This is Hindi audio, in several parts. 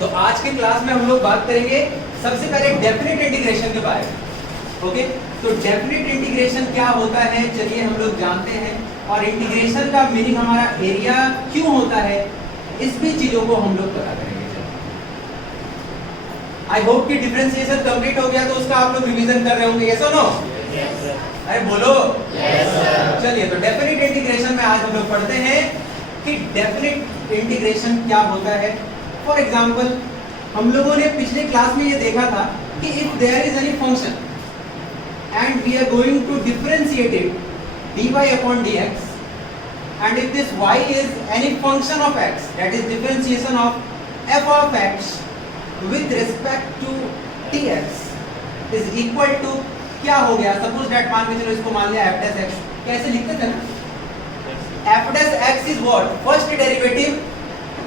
तो आज के क्लास में हम लोग बात करेंगे सबसे पहले डेफिनेट इंटीग्रेशन के बारे में। ओके, तो डेफिनेट इंटीग्रेशन क्या होता है चलिए हम लोग जानते हैं, और इंटीग्रेशन का मीनिंग हमारा एरिया क्यों होता है, इस भी चीजों को हम लोग पता करेंगे। आई होप कि डिफरेंशिएशन कंप्लीट हो गया, तो उसका आप लोग रिवीजन कर रहे होंगे, यस और नो? अरे बोलो yes, चलिए, तो डेफिनेट इंटीग्रेशन में आज हम लोग पढ़ते हैं कि डेफिनेट इंटीग्रेशन क्या होता है। फॉर एग्जांपल, हम लोगों ने पिछले क्लास में ये देखा था कि if there is any function and we are going to differentiate it dy upon dx, and if this y is any function of x, that is differentiation of f of x with respect to dx is equal to क्या हो गया, सपोज दैट मान के चलो इसको मान लिया f dash x, कैसे लिखते थे ना, f dash x is what, first derivative,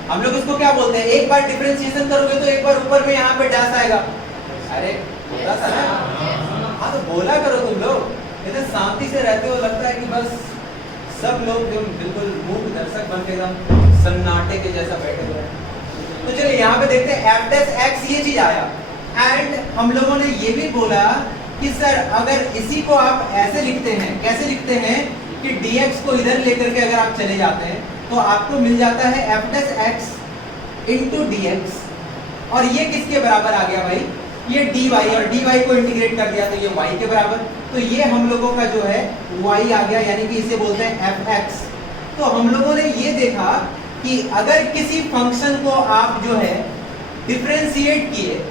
हम लोग इसको क्या बोलते हैं, एक बार डिफरेंशिएशन करोगे तो एक बार ऊपर में यहाँ पे डैश आएगा। अरे बोला था ना, हाँ तो बोला करो तुम लोग, इतने शांति से रहते हो, लगता है कि बस सब लोग जो बिल्कुल मूक दर्शक बन के एकदम सन्नाटे के जैसा बैठे हुए हैं। तो चलिए यहाँ पे देखते हैं f dash x ये चीज आया, एंड हम लोगों ने ये भी बोला कि सर अगर इसी को आप ऐसे लिखते हैं, कैसे लिखते हैं कि dx को इधर लेकर के अगर आप चले जाते हैं तो आपको मिल जाता है f dash x into dx, और ये किसके बराबर आ गया भाई, ये dy, और dy को इंटीग्रेट कर दिया तो ये y के बराबर, तो ये हम लोगों का जो है y आ गया, यानी कि इसे बोलते हैं fx। तो हम लोगों ने ये देखा कि अगर किसी फंक्शन को आप जो है डिफरेंशिएट किए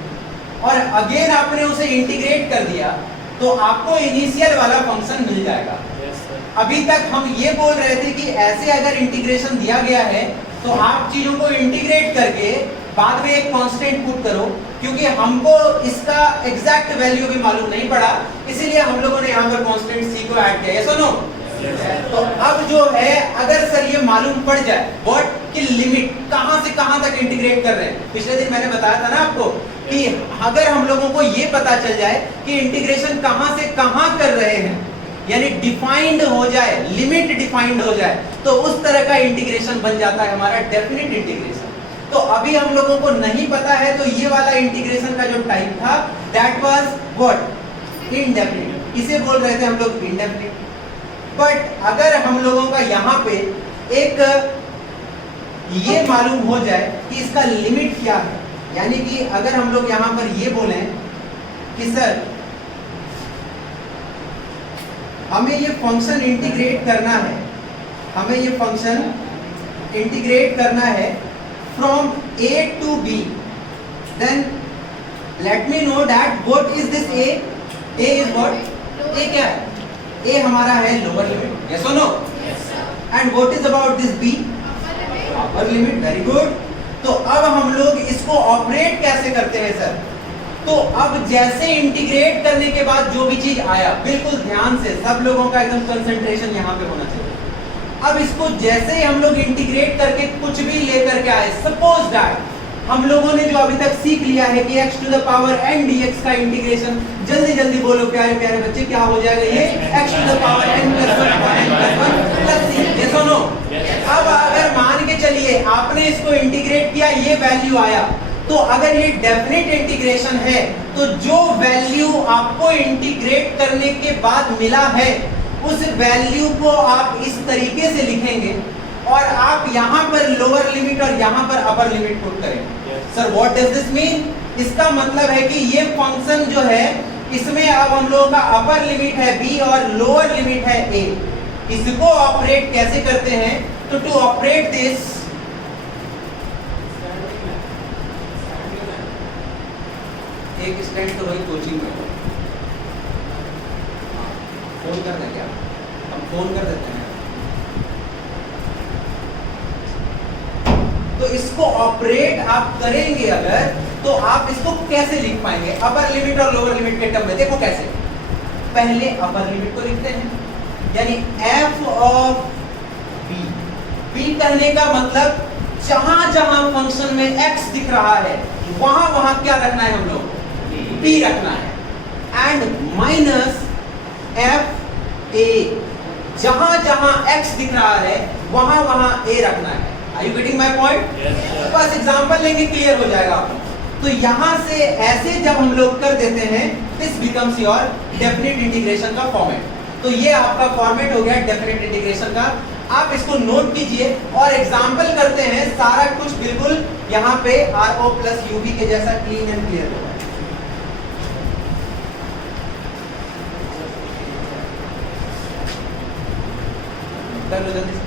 और अगेन आपने उसे इंटीग्रेट कर दिया तो आपको इनिशियल वाला फंक्शन मिल जाएगा। अभी तक हम ये बोल रहे थे कि ऐसे अगर इंटीग्रेशन दिया गया है तो आप चीजों को इंटीग्रेट करके बाद में एक कांस्टेंट पुट करो, क्योंकि हमको इसका एग्जैक्ट वैल्यू भी मालूम नहीं पड़ा, इसीलिए हम लोगों ने यहाँ पर कांस्टेंट c को ऐड किया, यस और नो? तो अब जो है अगर सर ये मालूम पड़ जाए व्हाट की लिमिट कहां से कहां तक इंटीग्रेट कर रहे हैं, पिछले दिन मैंने बताया था ना आपको कि अगर हम लोगों को ये पता चल जाए कि इंटीग्रेशन कहां से कहां कर रहे हैं, यानी डिफाइंड हो जाए, लिमिट डिफाइंड हो जाए, तो उस तरह का इंटीग्रेशन बन जाता है हमारा डेफिनेट इंटीग्रेशन। तो अभी हम लोगों को नहीं पता है, तो ये वाला इंटीग्रेशन का जो टाइप था दैट वाज व्हाट, इनडेफिनिट, इसे बोल रहे थे हम लोग इनडेफिनिट। बट अगर हम लोगों का यहाँ पे एक ये मालूम हो जाए कि इसका लिमिट क्या है, यानी कि अगर हम लोग यहाँ पर ये बोलें कि सर हमें ये फंक्शन इंटीग्रेट करना है, हमें ये फंक्शन इंटीग्रेट करना है from a to b, then let me know that what is this a is what, a क्या है, a हमारा है lower limit, yes or no? Yes sir. And what is about this b? Upper limit, very good. तो अब हम लोग इसको ऑपरेट कैसे करते हैं सर, तो अब जैसे इंटीग्रेट करने के बाद जो भी चीज आया, बिल्कुल ध्यान से सब लोगों का एकदम कंसंट्रेशन यहाँ पे होना चाहिए। अब इसको जैसे ही हम लोग इंटीग्रेट करके कुछ भी लेकर के आए, सपोज दैट हम लोगों ने जो अभी तक सीख लिया है कि x to the power n dx का इंटीग्रेशन, जल्दी जल्दी बोलो प्यारे प्यारे बच्चे, क्या हो जाएगा ये x to the power n plus 1 plus c, yes or no? अब अगर मान के चलिए आपने इसको इंटीग्रेट किया, ये वैल्यू आया, तो अगर ये डेफिनेट इंटीग्रेशन है तो जो वैल्यू आपको इंटीग्रेट करने के बाद मिला है उस वैल्यू को आप इस तरीके से लिखेंगे, और आप यहाँ पर लोअर लिमिट और यहाँ पर अपर लिमिट पुट करेंगे। Sir what does this mean, इसका मतलब है कि ये फंक्शन जो है इसमें अब हम लोगों का अपर लिमिट है b और लोअर लिमिट है a, इसको ऑपरेट कैसे करते हैं, तो टू ऑपरेट दिस एक स्टैंड तो वही कोचिंग में फोन कर दें क्या, हम फोन कर देते हैं। तो इसको ऑपरेट आप करेंगे अगर, तो आप इसको कैसे लिख पाएंगे अपर लिमिट और लोअर लिमिट के टर्म में, देखो कैसे, पहले अपर लिमिट को लिखते हैं, यानी f ऑफ b, b करने का मतलब जहां जहां फंक्शन में x दिख रहा है वहां वहां क्या रखना है, हम लोग b रखना है, एंड माइनस f a, जहां जहां x दिख रहा है वहां वहां a रखना है। Are you getting my point? बस एग्जांपल लेंगे, क्लियर हो जाएगा आपको। तो यहां से ऐसे जब हम लोग कर देते हैं, this becomes your definite integration का फॉर्मेट। तो ये आपका फॉर्मेट हो गया डेफिनेट इंटीग्रेशन का। आप इसको नोट कीजिए और एग्जांपल करते हैं, सारा कुछ बिल्कुल यहाँ पे RO प्लस UV के जैसा क्लीन एंड क्लियर होगा। कर लो जल्दी से।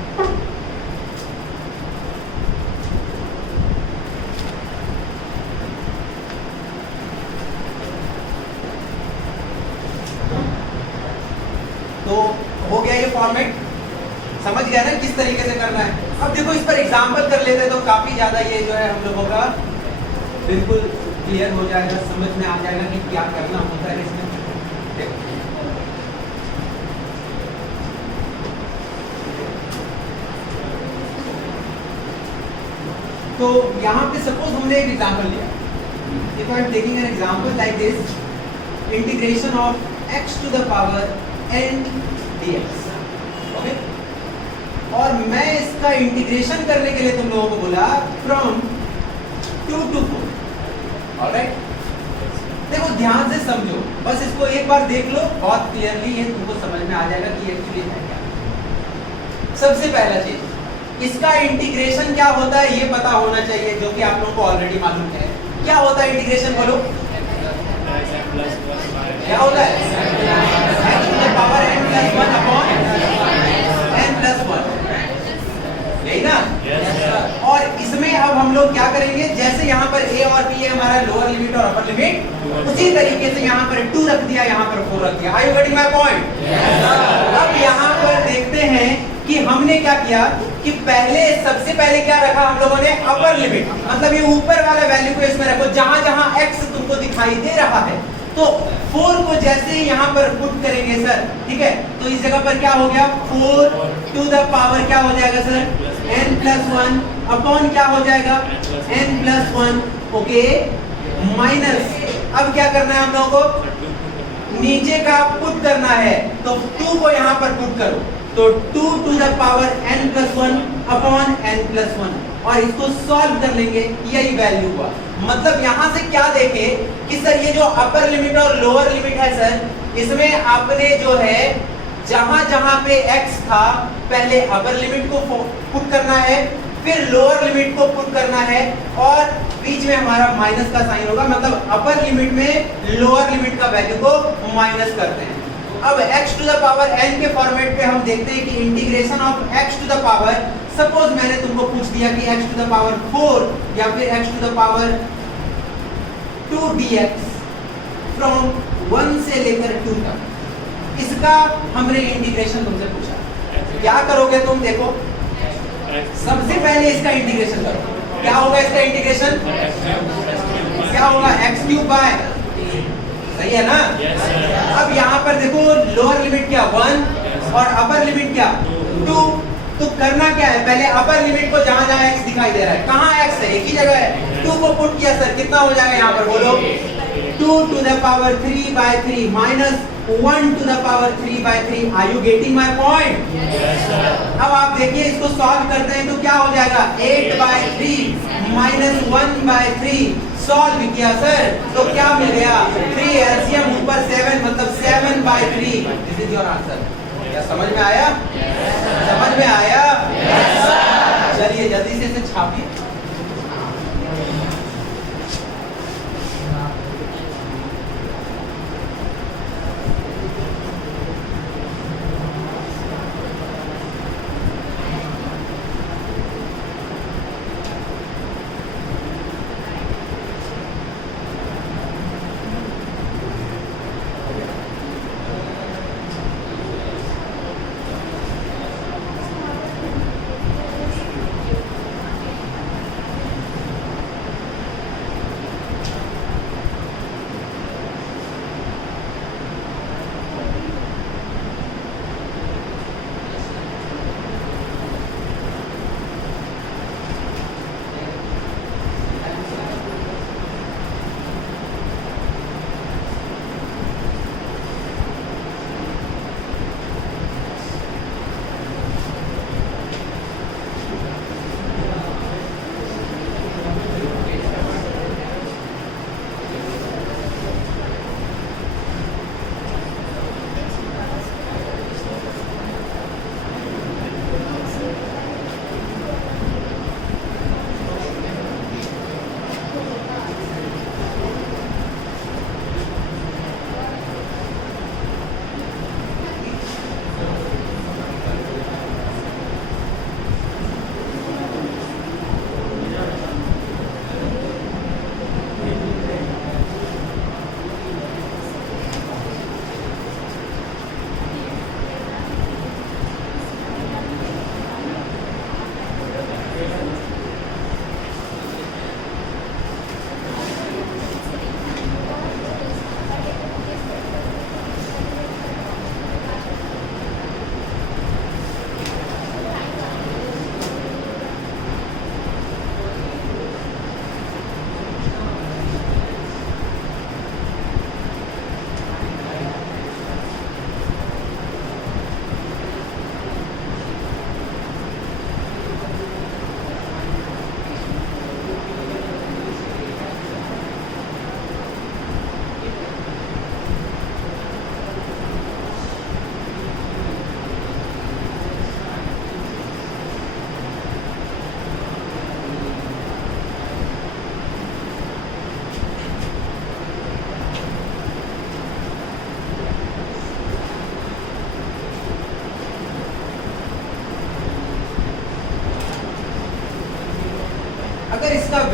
तो हो गया ये फॉर्मेट, समझ गया ना किस तरीके से करना है। अब देखो इस पर एग्जांपल कर लेते हैं तो काफी ज्यादा ये जो है हम लोगों का बिल्कुल क्लियर हो जाएगा, समझ में आ जाएगा कि क्या करना होता है इसमें। देखो तो यहाँ पे सपोज हमने एक एग्जांपल लिया, if I am taking an example like this, integration of x to the power n dx, okay. और मैं इसका इंटीग्रेशन करने के लिए तुम लोगों को बोला फ्रॉम 2 to 4, ऑलराइट। देखो ध्यान से समझो, बस इसको एक बार देख लो, बहुत क्लियरली ये तुमको समझ में आ जाएगा कि एक्चुअली है क्या। सबसे पहला चीज, इसका इंटीग्रेशन क्या होता है ये पता होना चाहिए, जो कि आप लोगों को ऑलरेडी मालूम है। क्या होता है इंटीग्रेशन, बोलो क्या होता है? x to the power n plus 1 upon n plus 1, यही ना? और इसमें अब हम लोग क्या करेंगे, जैसे यहाँ पर a और b है हमारा लोअर लिमिट और अपर लिमिट, उसी तरीके से यहाँ पर 2 रख दिया, यहाँ पर 4 रख दिया। Are you getting my point? अब यहाँ पर देखते हैं कि हमने क्या किया कि सबसे पहले क्या रखा हम लोगों ने, अपर लिमिट, मतलब ये ऊपर वाला वैल्यू को इसमें रखो, जहां जहां x तुमको दिखाई दे रहा है। तो 4 को जैसे ही यहाँ पर पुट करेंगे सर, ठीक है, तो इस जगह पर क्या हो गया, 4 टू द पावर क्या हो जाएगा सर, n प्लस 1 अपॉन क्या हो जाएगा, n प्लस 1, ओके, माइनस। अब क्या करना है हम लोगों को, नीचे का पुट करना है, तो 2 को यहाँ पर पुट करो, तो 2 to the power n plus 1 upon n plus 1, और इसको सॉल्व कर लेंगे, यही वैल्यू हुआ। मतलब यहाँ से क्या देखे कि सर ये जो अपर लिमिट और लोअर लिमिट है सर, इसमें आपने जो है जहां जहां पे x था पहले अपर लिमिट को पुट करना है, फिर लोअर लिमिट को पुट करना है, और बीच में हमारा माइनस का साइन होगा, मतलब अपर लिमिट में लोअर लिमिट का वैल्यू को माइनस करते हैं। अब x to the power n के फॉर्मेट पे हम देखते हैं कि integration of x to the power, suppose मैंने तुमको पूछ दिया कि x टू द पावर 4 या फिर x to the power 2 dx from 1 से लेकर 2 तक, इसका हमने इंटीग्रेशन तुमसे पूछा। क्या करोगे तुम, देखो सबसे पहले इसका इंटीग्रेशन करो। क्या होगा इसका इंटीग्रेशन, क्या होगा, x क्यूब बाय, सही है ना? अब यहाँ पर देखो लोअर लिमिट क्या 1 और अपर लिमिट क्या 2, तो करना क्या है, पहले अपर लिमिट को जहां जहां x दिखाई दे रहा है, कहाँ x है, एक ही जगह है, 2 को पुट किया सर, कितना हो जाएगा यहाँ पर बोलो, 2 to the power 3 by 3 minus 1 to the power 3 by 3। Are you getting my point? अब आप देखिए इसको सॉल्व करते हैं तो क्या हो जाएगा, 8 बाय 3 माइनस 1 बाय 3, सॉल्व किया सर तो क्या मिल गया, 3 एलसीएम ऊपर 7, मतलब 7 by 3। This is your answer. क्या समझ में आया? समझ में आया? चलिए जल्दी से इसे छापिए।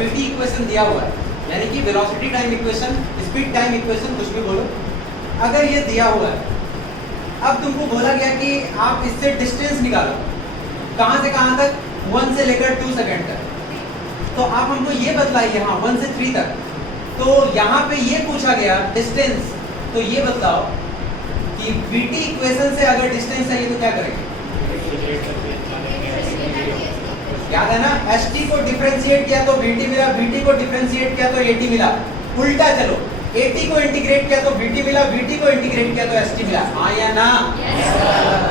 vt इक्वेशन दिया हुआ है, यानी कि velocity time equation, speed time equation, कुछ भी बोलो, अगर ये दिया हुआ है, अब तुमको बोला गया कि आप इससे डिस्टेंस निकालो, कहां से कहां तक, 1 से लेकर 2 सेकंड तक, तो आप हमको ये बतलाइए, हाँ 1 से 3 तक, तो यहाँ पे ये पूछा गया डिस्टेंस, तो ये बताओ कि vt इक्वेशन से अगर डिस्टेंस चाहिए तो क्या करेंगे, याद है ना, st को डिफरेंशिएट किया तो vt मिला, vt को डिफरेंशिएट किया तो at मिला, उल्टा चलो at को इंटीग्रेट किया तो vt मिला, vt को इंटीग्रेट किया तो st मिला, हाँ या ना?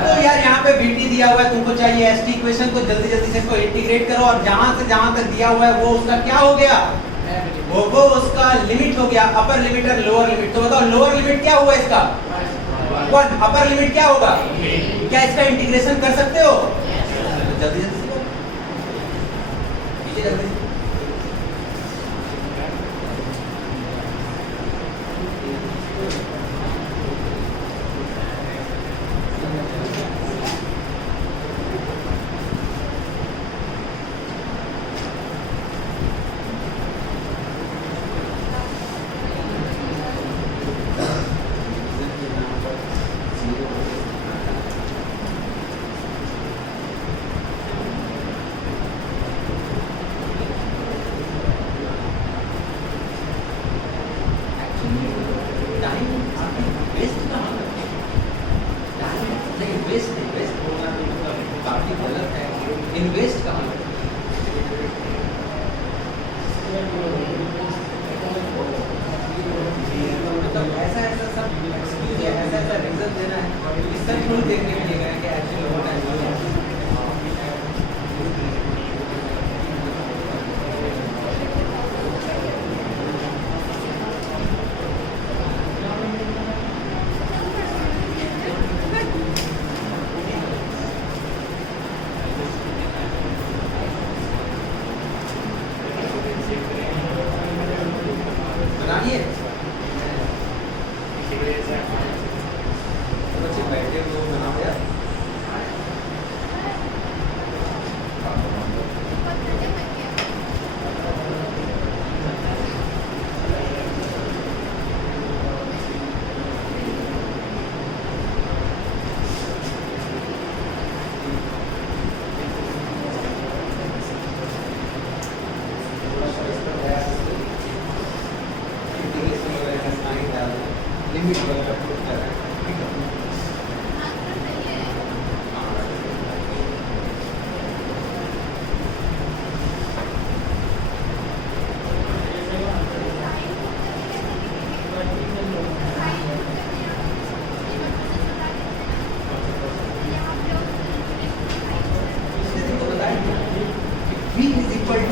तो यार यहाँ पे vt दिया हुआ है, तुमको चाहिए st इक्वेशन, तो जल्दी जल्दी से इसको इंटीग्रेट करो, और जहां से जहां तक दिया हुआ है वो उसका क्या हो गया, वो उसका लिमिट हो गया, अपर लिमिट और लोअर लिमिट। तो बताओ लोअर लिमिट क्या हुआ इसका 1, अपर लिमिट क्या होगा, क्या इसका इंटीग्रेशन कर सकते हो, जल्दी जल्दी जल्दी। इन्वेस्ट कहाँ मतलब ऐसा ऐसा सब एक्सक्यूज है, ऐसा ऐसा रीजन देना है, इस तरह क्यों देखने के लिए गए कि एक्चुअली होता है।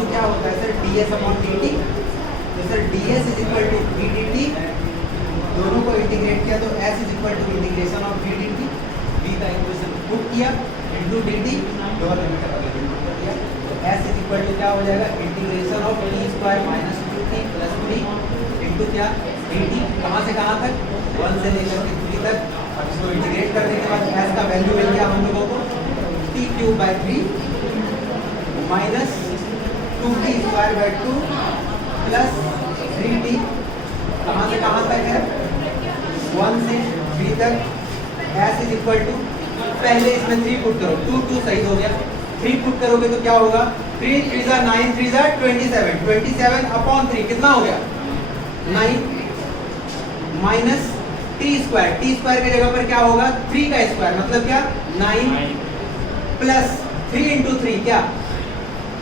क्या होता है सर, ds अपॉन dt, तो sir ds is equal to v dt, दोनों को इंटीग्रेट किया तो s is equal to integration of v dt, v का इक्वेशन पुट किया into dt, lower limit upper limit put किया, तो s इज इक्वल टू क्या हो जाएगा, integration of t square minus 2t plus 3 into क्या dt, कहां से कहां तक, 1 से लेकर के 3 तक। अब इसको इंटीग्रेट करने के बाद s का वैल्यू मिल गया हम लोगों को t cube by 3 minus 2t square by 2 plus 3t, कहां से कहां तक है, 1 से 3 तक, s इज इक्वल टू, पहले इसमें 3 पुट करो, 2 2 सही हो गया, 3 पुट करोगे तो क्या होगा, 3 3 जा 9 3 जा 27, 27 अपॉन 3 कितना हो गया 9 माइनस t स्क्वायर की जगह पर क्या होगा 3 का स्क्वायर, मतलब क्या 9 प्लस 3 इंटू 3 क्या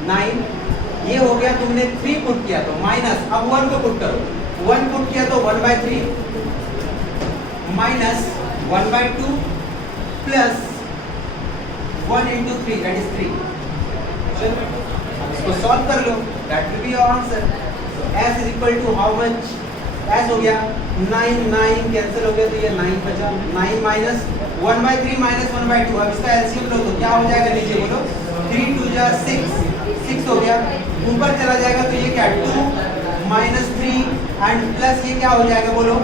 9, ये हो गया, तुमने 3 पुट किया तो माइनस, अब 1 को पुट करो, 1 पुट किया तो 1/3 minus 1/2 plus 1 into 3 that is 3। चलो अब इसको सॉल्व कर लो, that will be your answer। so s is equal to how much, s हो गया 9 9 कैंसिल हो गया तो ये 9 बचा, 9 माइनस 1/3 माइनस 1/2, अब इसका एलसीएम लो तो क्या हो जाएगा, नीचे बोलो 3 2 जा 6 हो गया, ऊपर चला जाएगा तो ये क्या 2 माइनस 3 एंड प्लस ये क्या हो जाएगा बोलो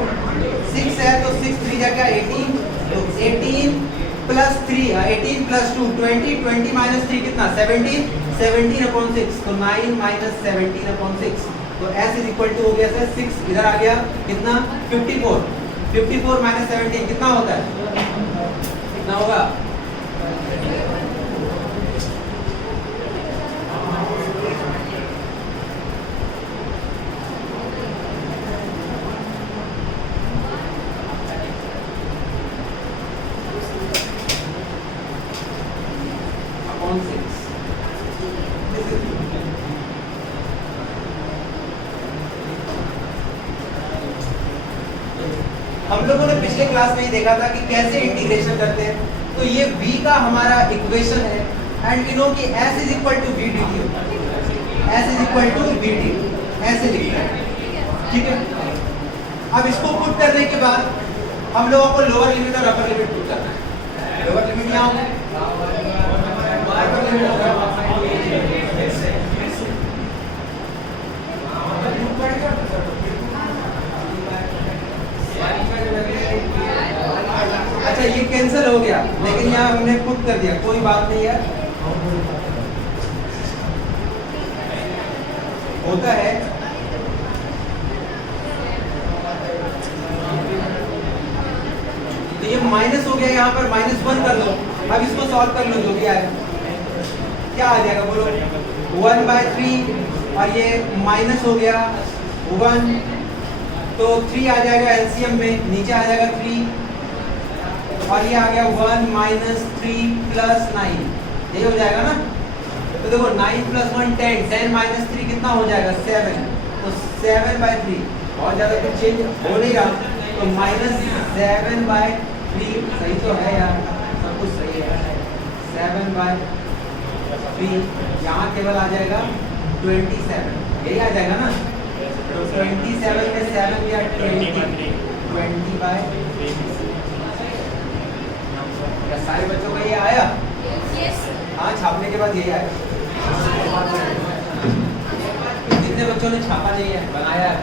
6 है तो 6 3 जा क्या 18, तो 18 प्लस 3 18 प्लस 2 20 20 माइनस 3 कितना 17, 17/6, तो 9 माइनस 17/6, तो s इज इक्वल टू हो गया सर 6, इधर आ गया कितना 54, 54 माइनस 17 कितना होता है, कितना होगा, अपॉन 6। हम लोगों ने पिछले क्लास में ही देखा था कि कैसे इंटीग्रेशन करते हैं, तो ये v का हमारा इक्वेशन है एंड यू नो कि s is equal to v dt, s is equal to v dt, ऐसे लिखना है, ठीक है। अब इसको पुट करने के बाद हम लोगों को लोअर लिमिट और अपर लिमिट पुट करना है। लोअर लिमिट यहाँ होगा, अपर लिमिट होगा, अच्छा ये कैंसिल हो गया, लेकिन यहाँ हमने पुट कर दिया, कोई बात नहीं है, होता है। तो ये माइनस हो गया, यहाँ पर -1 कर लो। अब इसको सॉल्व कर लो, जो भी आए क्या आ जाएगा बोलो, 1/3 और ये माइनस हो गया 1, तो 3 आ जाएगा एलसीएम में, नीचे आ जाएगा 3 और ये आ गया 1 माइनस 3 प्लस 9, यही हो जाएगा ना। तो देखो 9 प्लस 1 10, 10 माइनस 3 कितना हो जाएगा 7, तो 7/3, और ज़्यादा कुछ चेंज हो नहीं रहा, तो -7/3 सही तो है यार, सब कुछ सही है, 7/3 यहाँ केवल आ जाएगा 27, यही आ जाएगा ना, तो 27 में 7 या 20/3। सारे बच्चों का ये आया, हाँ छापने के बाद यही आया, जितने बच्चों ने छापा नहीं है बनाया है।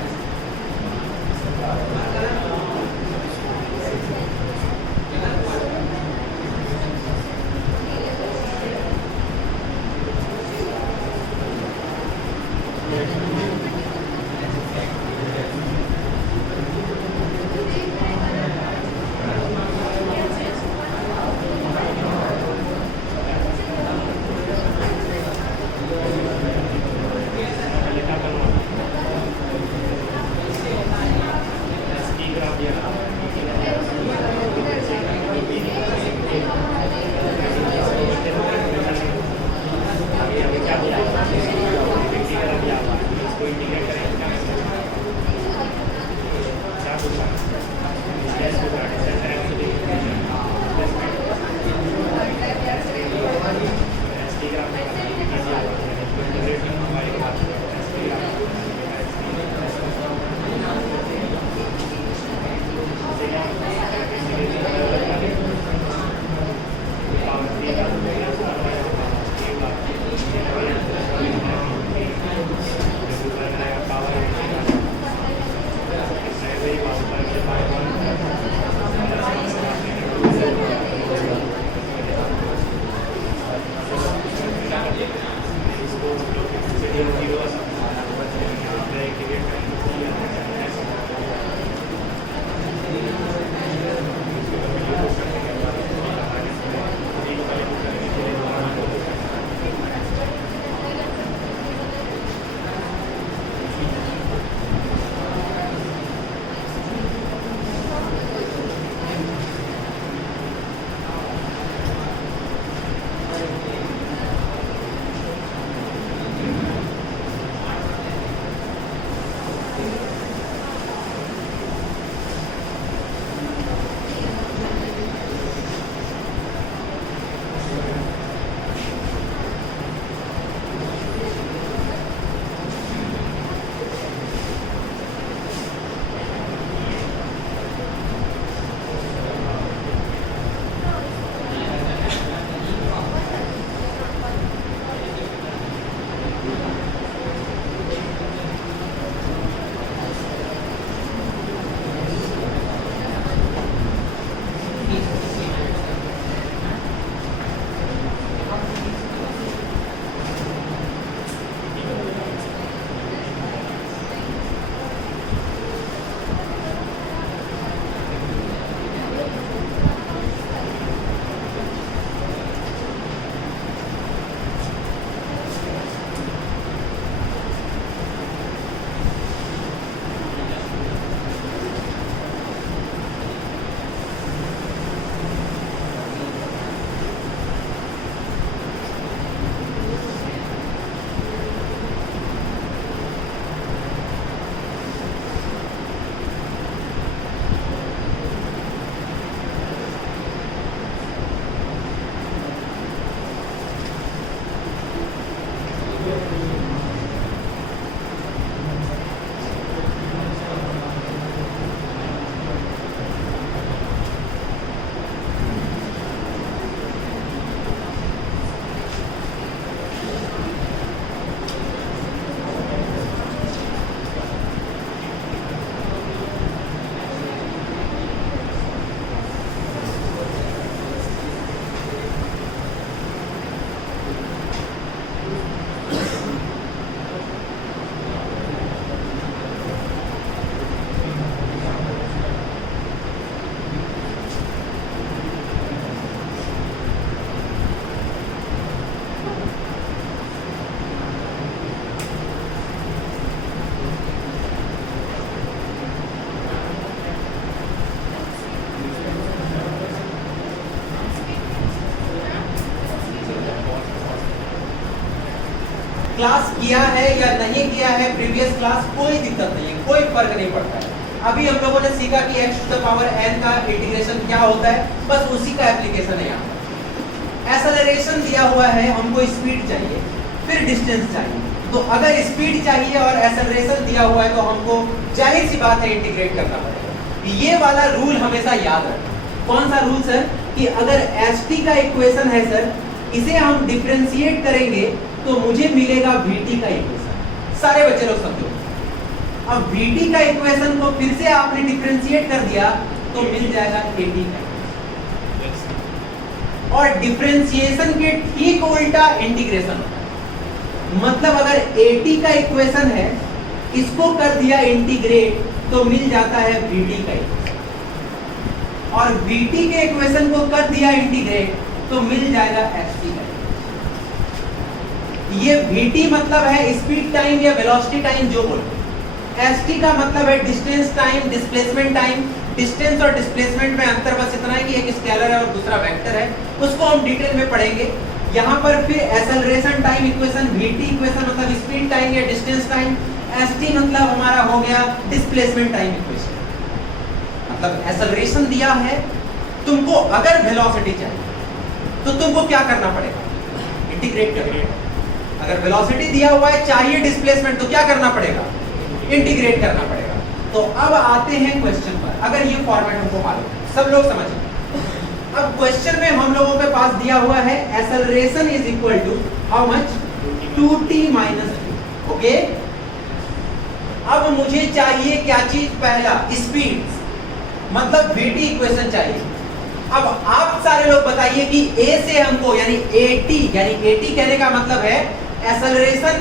क्लास किया है या नहीं किया है प्रीवियस क्लास, कोई दिक्कत नहीं है, कोई फर्क नहीं पड़ता है। अभी हम लोगों ने सीखा कि x to the power n का इंटीग्रेशन क्या होता है, बस उसी का एप्लीकेशन है यहाँ। एक्सेलरेशन दिया हुआ है, हमको स्पीड चाहिए, फिर डिस्टेंस चाहिए। तो अगर स्पीड चाहिए और एक्सेलरेशन दिया हुआ है तो हमको जाहिर सी बात है इंटीग्रेट करना पड़ेगा। ये वाला रूल हमेशा याद रखना। कौन सा रूल सर? कि अगर st का इक्वेशन है सर, इसे हम डिफरेंशिएट करेंगे तो मुझे मिलेगा vt का इक्वेशन। सारे बच्चे लोग समझो, अब vt का इक्वेशन को फिर से आपने डिफरेंशिएट कर दिया तो मिल जाएगा at का। और डिफरेंशिएशन के ठीक उल्टा इंटीग्रेशन होता है। मतलब अगर at का इक्वेशन है, इसको कर दिया इंटीग्रेट तो मिल जाता है vt का इक्वेशन, और vt के इक्वेशन को कर दिया इंटीग्रेट तो मिल जाएगा st का। ये vt मतलब है स्पीड टाइम या वेलोसिटी टाइम जो बोलो, st का मतलब है distance time, displacement time. Distance और डिस्प्लेसमेंट में अंतर बस इतना है कि एक स्केलर है और दूसरा वेक्टर है, उसको हम डिटेल में पढ़ेंगे। यहाँ पर फिर acceleration time equation, vt equation मतलब स्पीड टाइम या डिस्टेंस टाइम, st मतलब हमारा हो गया डिस्प्लेसमेंट टाइम इक्वेशन। मतलब एक्सेलरेशन दिया है तुमको, अगर वेलोसिटी चाहिए तो तुमको क्या करना पड़ेगा? इंटीग्रेट करना पड़ेगा। अगर वेलोसिटी दिया हुआ है, चाहिए डिस्प्लेसमेंट, तो क्या करना पड़ेगा? इंटीग्रेट करना पड़ेगा। तो अब आते हैं क्वेश्चन पर। अगर ये फॉर्मेट हमको मालूम है, सब लोग समझिए। अब क्वेश्चन में हम लोगों के पास दिया हुआ है acceleration is equal to how much? 2t minus 3। Okay, अब मुझे चाहिए क्या चीज? पहला स्पीड, मतलब vt इक्वेशन चाहिए। अब आप सारे लोग बताइए कि a से हमको यानी at, यानी at कहने का मतलब है acceleration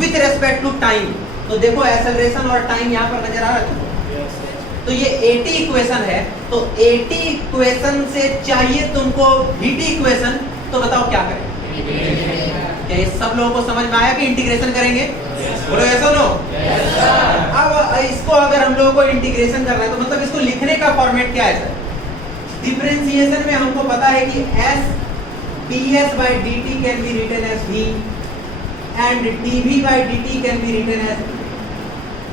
with respect to time. तो देखो एक्सेलरेशन और टाइम यहाँ पर नजर आ रहा है तुमको। तो ये at इक्वेशन है, तो at इक्वेशन से चाहिए तुमको vt इक्वेशन। तो बताओ क्या करें? क्या ये सब लोगों को समझ में आया कि इंटीग्रेशन करेंगे? बोलो ऐसा नो। अब इसको अगर हम लोगों को इंटीग्रेशन करना है तो मतलब इसको लिखने का फॉर्मेट क्या है सर? डिफरेंशिएशन में हमको पता है कि s ds by dt can be written as v and dv by dt can be written as v।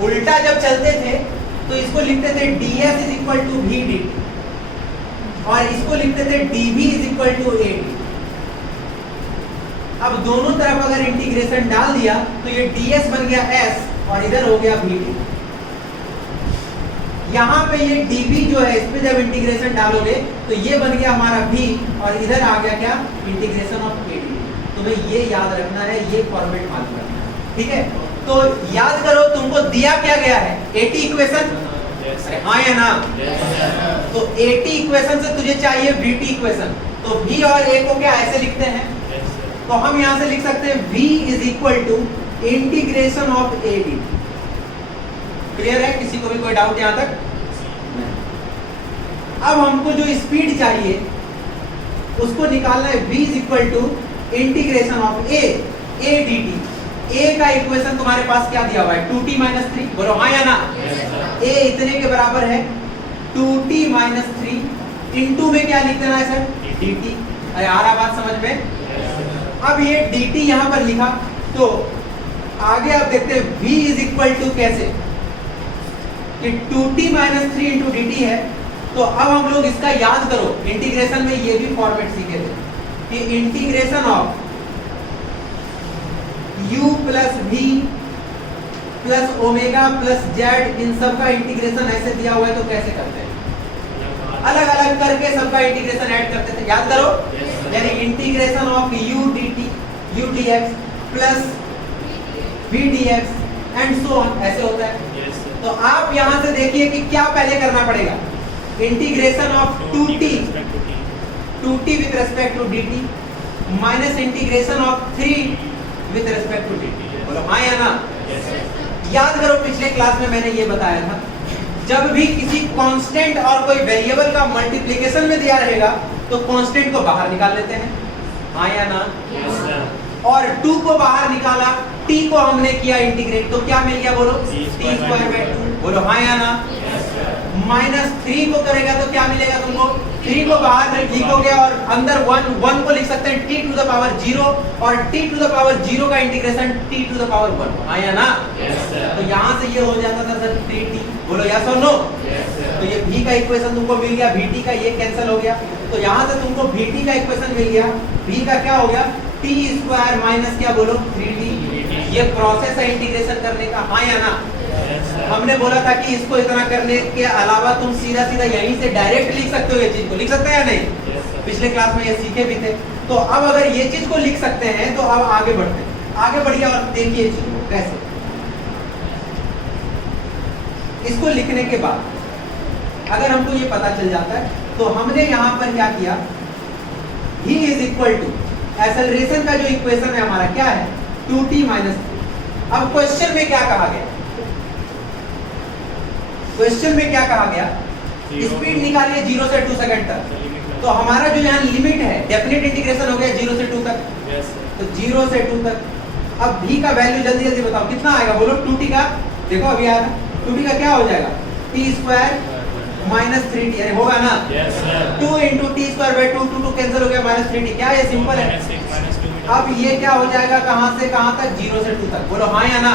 उल्टा जब चलते थे तो इसको लिखते थे ds is equal to v dt और इसको लिखते थे dv is equal to a dt। अब दोनों तरफ अगर इंटीग्रेशन डाल दिया तो ये ds बन गया s और इधर हो गया v dt। यहाँ पे ये dv जो है, इस पे जब इंटीग्रेशन डालोगे तो ये बन गया हमारा v और इधर आ गया क्या? Integration of a dt। तुम्हें ये याद रखना है, ये फॉर्मेट मालूम रखना है, ठीक है? तो याद करो तुमको दिया क्या गया है? at equation. हाँ या ना? तो at इक्वेशन से तुझे चाहिए vt इक्वेशन। तो v और a को क्या ऐसे लिखते हैं? तो हम यहाँ से लिख सकते हैं v is equal to integration of a dt। Clear है? किसी को भी कोई डाउट यहाँ तक? अब हमको जो स्पीड चाहिए उसको निकालना है। v is equal to integration of a dt। a का इक्वेशन तुम्हारे पास क्या दिया हुआ है? 2t minus 3। बोलो हाँ या ना? a इतने के बराबर है 2t माइनस 3 इंटू में क्या लिख देना है सर? dt। अरे आ रहा बात समझ में? अब ये dt यहाँ पर लिखा, तो आगे आप देखते हैं v इज इक्वल टू कैसे कि 2t माइनस 3 इंटू dt है। तो अब हम लोग इसका याद करो, इंटीग्रेशन में ये भी फॉर्मेट सीखे थे कि integration of u plus v plus omega plus z, इन सब का इंटीग्रेशन ऐसे दिया हुआ है तो कैसे करते हैं? अलग अलग करके सबका इंटीग्रेशन ऐड करते थे, याद करो। यानी integration of u dt u dx plus v dx and so on, ऐसे होता है। तो आप यहां से देखिए कि क्या पहले करना पड़ेगा? Integration of 2t with respect to dt minus integration of 3 with respect to dt। बोलो हाँ या ना? याद करो पिछले क्लास में मैंने ये बताया था, जब भी किसी कांस्टेंट और कोई वेरिएबल का मल्टीप्लिकेशन में दिया रहेगा तो कांस्टेंट को बाहर निकाल लेते हैं, हाँ या ना? और 2 को बाहर निकाला, t को हमने किया इंटीग्रेट, तो क्या मिल गया? बोलो t स्क्वायर बाय 2। बोलो हाँ या ना? माइनस 3 को करेगा तो क्या मिलेगा तुमको? 3 को बाहर लिखोगे और अंदर 1 को लिख सकते हैं t टू द पावर 0 और t टू द पावर 0 का integration t to the power 1। हाँ या ना? तो यहाँ से ये हो जाता था सर 3t। बोलो यस और नो? तो ये v का इक्वेशन तुमको मिल गया, vt का ये कैंसिल हो गया, तो यहाँ से तुमको vt का इक्वेशन मिल गया। v का क्या हो गया? t स्क्वायर माइनस क्या बोलो 3t। ये प्रोसेस है इंटीग्रेशन करने का। हाँ या ना? हमने बोला था कि इसको इतना करने के अलावा तुम सीधा सीधा यहीं से डायरेक्ट लिख सकते हो। ये चीज को लिख सकते हैं या नहीं? पिछले क्लास में ये सीखे भी थे। तो अब अगर ये चीज को लिख सकते हैं तो अब आगे बढ़ते हैं। आगे बढ़िए और देखिए चीज को कैसे। इसको लिखने के बाद अगर हमको ये पता चल जाता है तो हमने यहाँ पर क्या किया, v is equal to acceleration का जो इक्वेशन है हमारा क्या है 2t माइनस 3। अब क्वेश्चन में क्या कहा गया? क्वेश्चन में क्या कहा गया? स्पीड निकालिए 0 से 2 सेकंड तक। तो हमारा जो यहाँ लिमिट है डेफिनेट इंटीग्रेशन हो गया 0 से 2 तक। तो 0 से 2 तक। अब v का वैल्यू जल्दी जल्दी बताओ कितना आएगा? बोलो 2t का, देखो अभी आ रहा 2t का क्या हो जाएगा? t square minus 3t। अरे होगा ना? 2 into T square by 2, 2 cancel हो गया माइनस 3t। क्या ये सिंपल है? अब ये क्या हो जाएगा कहां से कहां तक? 0 से 2 तक। बोलो हाँ या ना?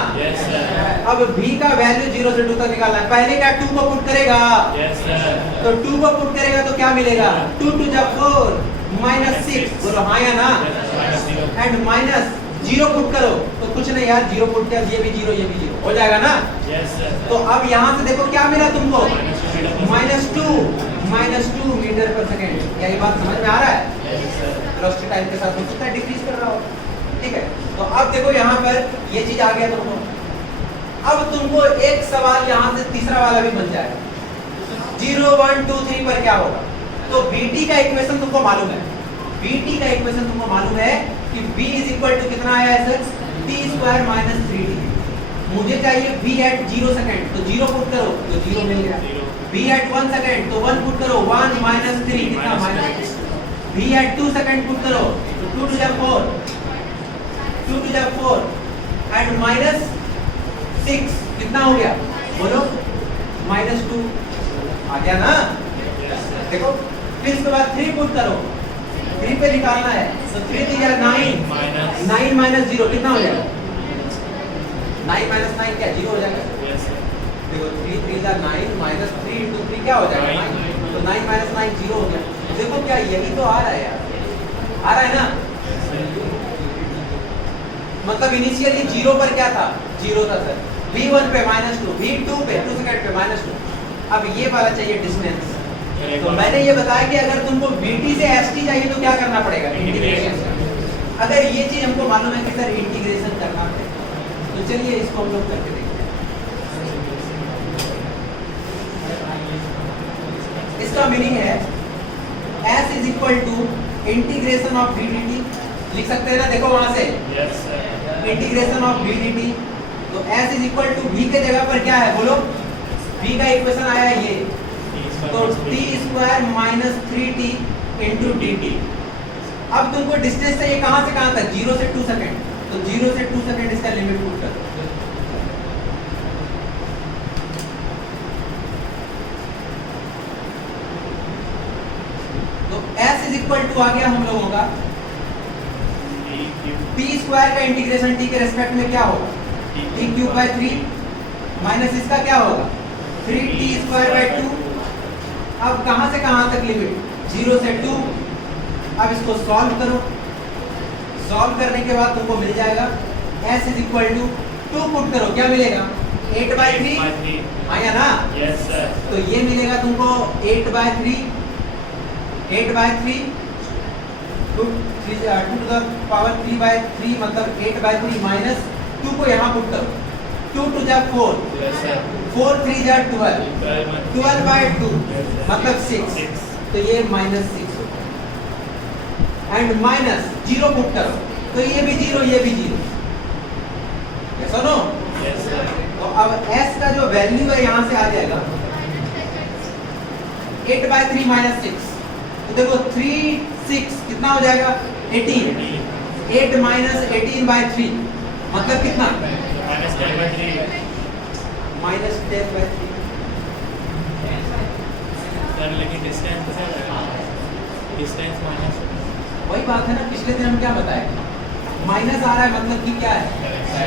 अब v का वैल्यू 0 से 2 तक निकालना है। पहले क्या 2 को पुट करेगा? तो 2 को पुट करेगा तो क्या मिलेगा? 2 टू द 4 माइनस 6। बोलो हाँ या ना? एंड माइनस 0 पुट करो तो कुछ नहीं यार, 0 पुट कर, ये भी 0 ये भी 0 हो जाएगा ना? तो अब यहाँ से देखो क्या मिला तुमको? -2 मीटर पर सेकेंड। क्या ये बात समझ में आ रहा है? वेलोसिटी टाइम के साथ हो सकता है डिक्रीज कर रहा हो। ठीक है, तो अब देखो यहाँ पर ये चीज आ गया तुमको। अब तुमको एक सवाल यहाँ से तीसरा वाला भी बन जाएगा। 0 1 2 3 पर क्या होगा? तो vt का इक्वेशन तुमको मालूम है। vt का इक्वेशन तुमको मालूम है कि v इज इक्वल टू कितना आया है sir? t square minus 3t। मुझे चाहिए v एट 0 सेकंड, तो 0 पुट करो तो 0 मिल गया। v एट 1 सेकंड तो 1 पुट करो, 1 माइनस 3 कितना? Minus. v at 2 second put करो तो 2 टू द 4 एंड माइनस 6 कितना हो गया? बोलो -2 आ गया ना? देखो फिर इसके बाद 3 पुट करो, 3 पे निकालना है तो 3 3 9 9 माइनस 0 कितना हो जाएगा? 9 माइनस 9 क्या 0 हो जाएगा? देखो 3 3 9 माइनस 3 इंटू 3 क्या हो जाएगा? 9। तो 9 माइनस 9 0 हो गया। देखो क्या यही तो आ रहा है यार, आ रहा है ना? मतलब इनिशियली 0 पर क्या था? 0 था सर। v1 पे -2, v2 पे 2 सेकंड पे -2। अब ये वाला चाहिए डिस्टेंस। तो मैंने ये बताया कि अगर तुमको vt से st चाहिए तो क्या करना पड़ेगा? इंटीग्रेशन। अगर ये चीज हमको मालूम है कि सर इंटीग्रेशन करना पड़ेगा तो चलिए इसको हम लोग करके देखते हैं। इसका मीनिंग है s is equal to integration of v dt। लिख सकते हैं ना? देखो वहां से इंटीग्रेशन ऑफ v dt। तो s is equal to v के जगह पर क्या है? बोलो v का इक्वेशन आया है ये, तो t square minus 3t into dt। अब तुमको डिस्टेंस चाहिए कहां से कहां तक? 0 से 2 सेकंड। तो 0 से 2 सेकंड इसका लिमिट पुट कर। तो s इज इक्वल टू आ गया हम लोगों का t स्क्वायर का इंटीग्रेशन t के रेस्पेक्ट में क्या होगा? t क्यूब बाय 3 माइनस इसका क्या होगा? 3t square by 2। अब कहां से कहां तक लिमिट? 0 से 2। अब इसको सॉल्व करो। सॉल्व करने के बाद तुमको मिल जाएगा s is equal to 2 put करो क्या मिलेगा? 8/3 आया ना? Yes sir. तो ये मिलेगा तुमको 8/3 2 टू द पावर 3/3 मतलब 8/3 माइनस 2 को यहाँ पुट करो 2 टू द 4 4 3 जा 12/2 मतलब 6 तो ये -6 एंड माइनस 0 पुट करो तो ये भी 0 ये भी 0। यस और नो? Yes sir. तो अब s का जो वैल्यू है यहाँ से आ जाएगा 8/3 माइनस 6। तो देखो 3 6 कितना हो जाएगा? 18। 8 माइनस 18/3 मतलब कितना? -10/3। सर लेकिन डिस्टेंस से डिस्टेंस माइनस वही बात है ना, पिछले दिन हम क्या बताए, माइनस आ रहा है मतलब कि क्या है,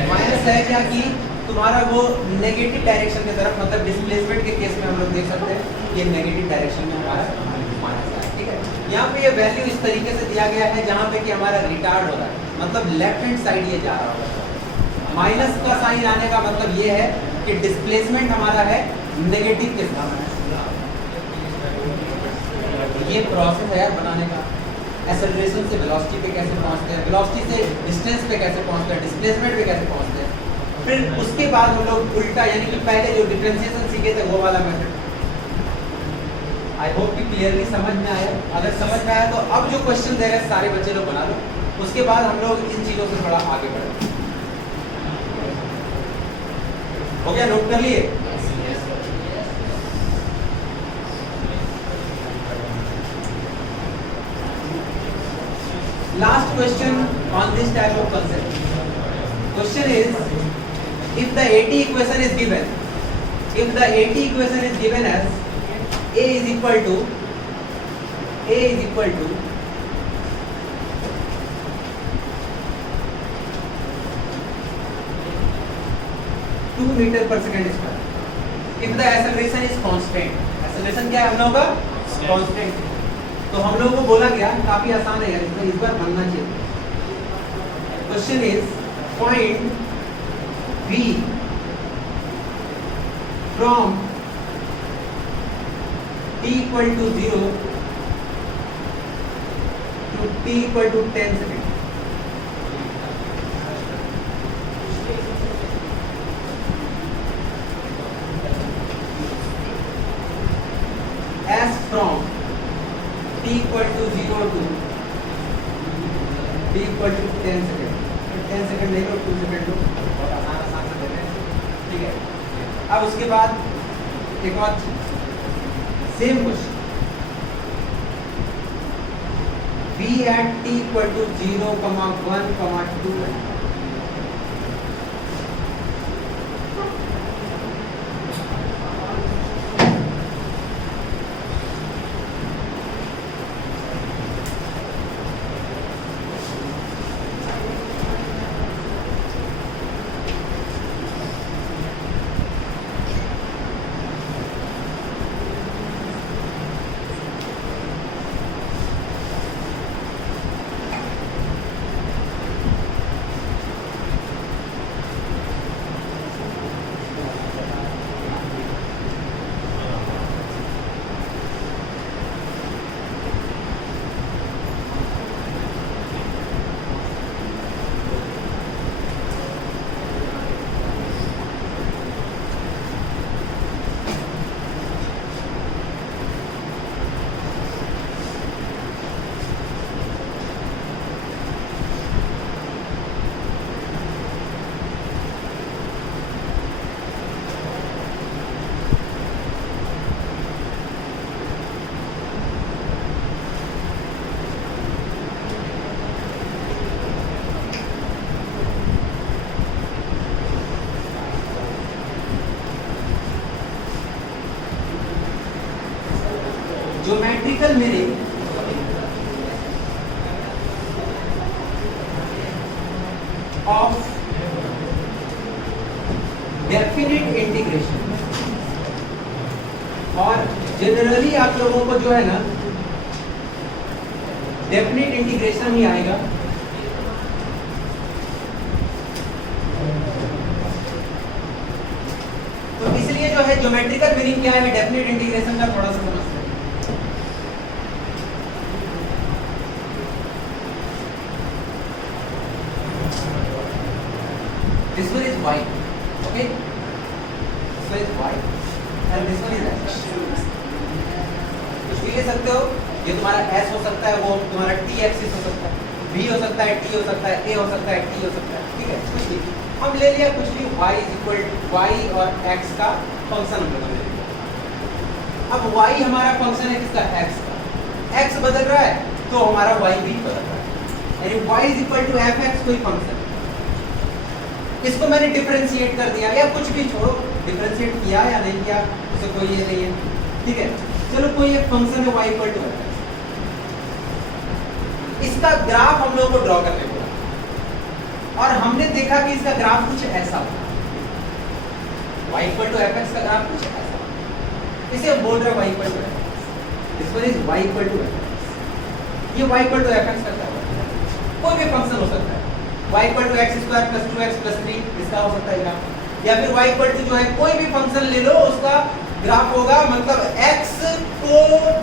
माइनस है क्या कि तुम्हारा वो नेगेटिव डायरेक्शन की तरफ, मतलब डिस्प्लेसमेंट के केस में हम लोग देख सकते हैं ये नेगेटिव डायरेक्शन में हमारा माइनस है, ठीक है। यहाँ पे ये वैल्यू इस तरीके से दिया गया है जहाँ पे कि हमारा रिटार्ड हो रहा है, मतलब लेफ्ट हैंड साइड ये जा रहा होगा। माइनस का साइन आने का मतलब ये है कि डिस्प्लेसमेंट हमारा है नेगेटिव के साथ। ये प्रोसेस है यार बनाने का, एक्सेलरेशन से वेलोसिटी पे कैसे पहुंचते हैं, वेलोसिटी से डिस्टेंस पे कैसे पहुंचते हैं, डिस्प्लेसमेंट पे कैसे पहुंचते हैं। फिर उसके बाद हम लोग उल्टा, यानी कि पहले जो डिफरेंशिएशन सीखे थे वो वाला मेथड। आई होप कि क्लियरली समझ में आया। अगर समझ में आया तो अब जो क्वेश्चन दे रहे हैं सारे बच्चे लोग बना लो, उसके बाद हम लोग इन चीजों से थोड़ा आगे बढ़े। हो गया, नोट कर लिए? Last question on this type of concept. Question is, if the AT equation is given, as A is equal to 2 meter per second square. If the acceleration is constant, acceleration क्या है हम लोगों का? Constant. तो हम लोगों को बोला गया, काफी आसान है यार, इसमें इस बार बनना चाहिए। Question is point B from t equal to 0 to t equal to 10 seconds. As from t equal to 0 to t equal to 10 second, 10 second ले लो, 2 सेकेंड लो, बहुत आसान से दे रहे हैं, ठीक है। अब उसके बाद एक और same question, b at t equal to 0, 1, 2 geometrical meaning of definite integration, और जनरली आप लोगों को जो है ना डेफिनिट इंटीग्रेशन ही आएगा। तो इसलिए जो है ज्योमेट्रिकल मीनिंग क्या है डेफिनिट इंटीग्रेशन का, थोड़ा सा समझते हैं। This one is y, okay? This one is y and this one is x. कुछ भी ले सकते हो, ये तुम्हारा s हो सकता है, वो तुम्हारा t एक्सिस हो सकता है, v हो सकता है, t हो सकता है, a हो सकता है, t हो सकता है, ठीक है? कुछ भी हम ले लिया, कुछ भी y is equal to y और x का फंक्शन हम लोग ले लिया। अब y हमारा फंक्शन है किसका? x का। x बदल रहा है तो हमारा y भी बदल रहा है, यानी y is equal to fx कोई फंक्शन। इसको मैंने डिफरेंशिएट कर दिया, या कुछ भी छोड़ो, डिफरेंशिएट किया या नहीं किया उससे कोई ये नहीं है। ठीक है, चलो कोई एक फंक्शन है y इक्वल टू f, इसका ग्राफ हम लोग को ड्रॉ करने को और हमने देखा कि इसका ग्राफ कुछ ऐसा होगा, y इक्वल टू fx का ग्राफ कुछ ऐसा होगा। इसे हम बोल रहे हैं y equal to fx, this one is y equal to fx, ये y इक्वल टू fx का क्या होगा, कोई भी फंक्शन हो सकता है, y equal to x square plus 2x plus 3 इसका हो सकता है ग्राफ, या फिर y इक्वल टू जो है कोई भी फंक्शन ले लो उसका ग्राफ होगा, मतलब x को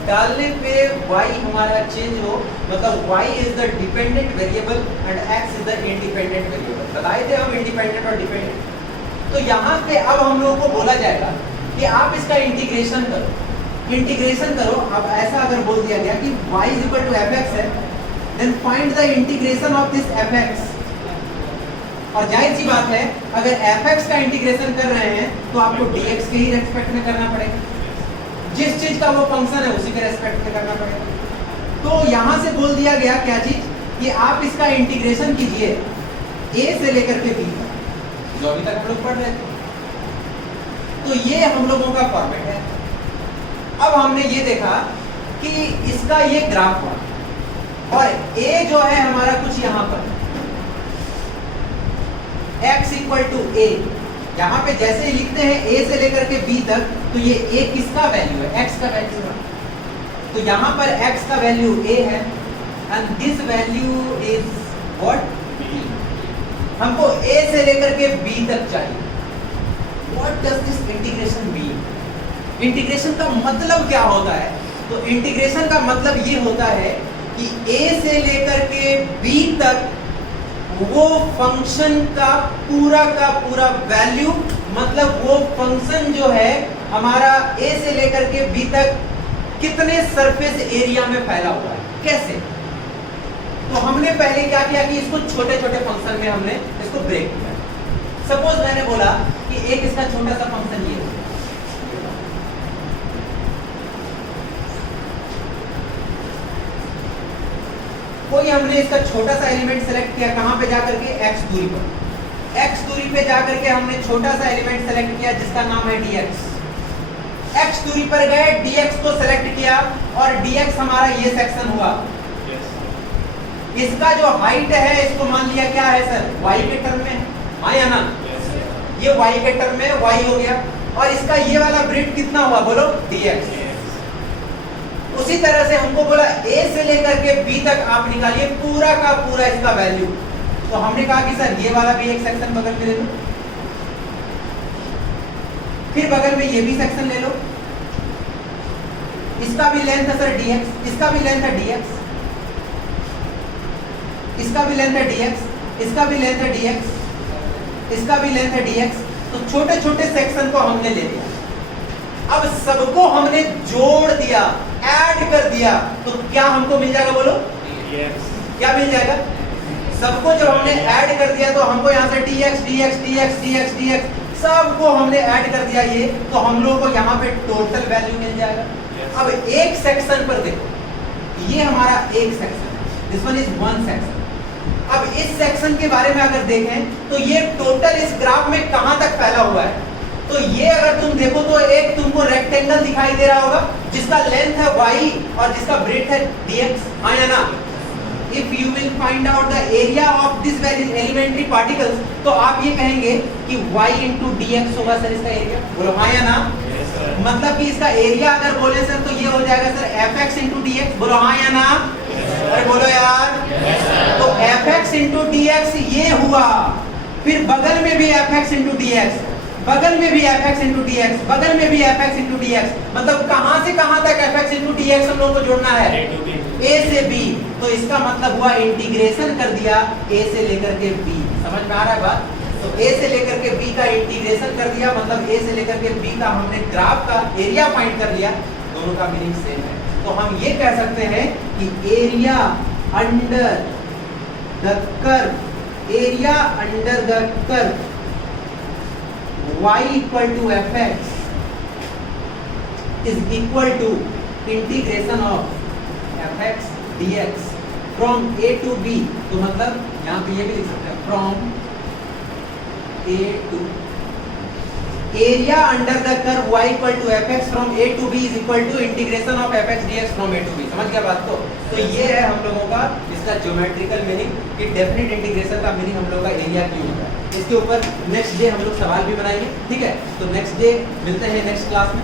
डालने पे y हमारा चेंज हो, मतलब y is the dependent variable and x is the independent variable. बताए थे हम इंडिपेंडेंट और डिपेंडेंट। तो यहाँ पे अब हम लोगों को बोला जाएगा कि आप इसका इंटीग्रेशन करो, इंटीग्रेशन करो। अब ऐसा अगर बोल दिया गया कि y is equal to fx है, then find the integration of this fx। और जाहिर सी बात है अगर fx का इंटीग्रेशन कर रहे हैं तो आपको dx के ही रेस्पेक्ट में करना पड़ेगा, जिस चीज का वो फंक्शन है उसी के रेस्पेक्ट में करना पड़ेगा। तो यहां से बोल दिया गया क्या चीज कि आप इसका इंटीग्रेशन कीजिए a से लेकर के b तक, जो अभी तक हम लोग पढ़ रहे थे। तो ये हम लोगों का फॉर्मेट है। अब हमने ये देखा कि इसका ये ग्राफ हुआ और a जो है हमारा कुछ यहां पर x इक्वल टू a, यहाँ पे जैसे ही लिखते हैं a से लेकर के b तक, तो ये a किसका वैल्यू है, x का वैल्यू है। तो यहाँ पर x का वैल्यू a है and this value is what, हमको a से लेकर के b तक चाहिए। What does this integration mean? Integration का मतलब क्या होता है? तो इंटीग्रेशन का मतलब ये होता है कि a से लेकर के b तक वो फंक्शन का पूरा वैल्यू, मतलब वो फंक्शन जो है हमारा a से लेकर के b तक कितने सरफेस एरिया में फैला हुआ है, कैसे? तो हमने पहले क्या किया कि इसको छोटे छोटे फंक्शन में हमने इसको ब्रेक किया। सपोज मैंने बोला कि एक इसका छोटा सा फंक्शन ये है, कोई हमने इसका छोटा सा एलिमेंट सेलेक्ट किया, कहां पे जाकर के x दूरी पर, x दूरी पे जाकर के हमने छोटा सा एलिमेंट सेलेक्ट किया जिसका नाम है dx। x दूरी पर गए, dx को सेलेक्ट किया और dx हमारा ये सेक्शन हुआ। इसका जो हाइट है इसको मान लिया क्या है सर, y के टर्म में, हाँ या ना? ये y के टर्म में y हो गया और इसका ये वाला ब्रेड कितना हुआ बोलो, dx। उसी तरह से हमको बोला a से लेकर के b तक आप निकालिए पूरा का पूरा इसका वैल्यू। तो हमने कहा कि सर ये वाला भी एक सेक्शन बगल में ले लो, फिर बगल में ये भी सेक्शन ले लो, इसका भी लेंथ है सर dx, इसका भी लेंथ है dx, इसका भी लेंथ है dx, इसका भी लेंथ है dx, इसका भी लेंथ है dx। तो छोटे छोटे सेक्शन को हमने ले लिया, अब सबको हमने जोड़ दिया, ऐड कर दिया, तो क्या हमको मिल जाएगा बोलो, क्या मिल जाएगा? सबको जब हमने ऐड कर दिया तो हमको यहाँ से dx dx dx dx dx सबको हमने ऐड कर दिया ये, तो हम लोगों को यहाँ पे टोटल वैल्यू मिल जाएगा। अब एक सेक्शन पर देखो, ये हमारा एक सेक्शन है, this one is one section. अब इस सेक्शन के बारे में अगर देखें तो ये टोटल इस ग्राफ में कहां तक फैला हुआ है, तो ये अगर तुम देखो तो एक तुमको रेक्टेंगल दिखाई दे रहा होगा जिसका लेंथ है y और जिसका ब्रेड्थ है dx, हाँ या ना? If you will find out the area of this elementary particles, तो आप ये कहेंगे कि y into dx होगा सर इसका एरिया, बोलो हाँ या ना? yes, मतलब कि इसका एरिया अगर बोले सर तो ये हो जाएगा सर fx into dx, बोलो हाँ या ना? अरे बोलो यार, तो fx into dx ये हुआ, फिर बगल में भी fx into dx, बगल में भी fx into dx, बगल में भी fx into dx, मतलब कहां से कहां तक fx into dx हम लोगों को जोड़ना है, a से b। तो इसका मतलब हुआ इंटीग्रेशन कर दिया a से लेकर के b, समझ में आ रहा है बात? तो a से लेकर के b का इंटीग्रेशन कर दिया, मतलब a से लेकर के b का हमने ग्राफ का एरिया फाइंड कर लिया, दोनों का मीनिंग सेम है। तो हम ये कह सकते हैं कि area under the curve, area under the curve y equal to fx is equal to integration of fx dx from a to b। तो मतलब यहाँ पे ये भी लिख सकते हैं from a to area under the curve y equal to fx from a to b is equal to integration of fx dx from a to b। समझ गया बात को? तो ये है हम लोगों का इसका ज्योमेट्रिकल मीनिंग कि डेफिनेट इंटीग्रेशन का मीनिंग हम लोग का एरिया क्यों होता है। इसके ऊपर नेक्स्ट डे हम लोग सवाल भी बनाएंगे, ठीक है? तो नेक्स्ट डे मिलते हैं नेक्स्ट क्लास में।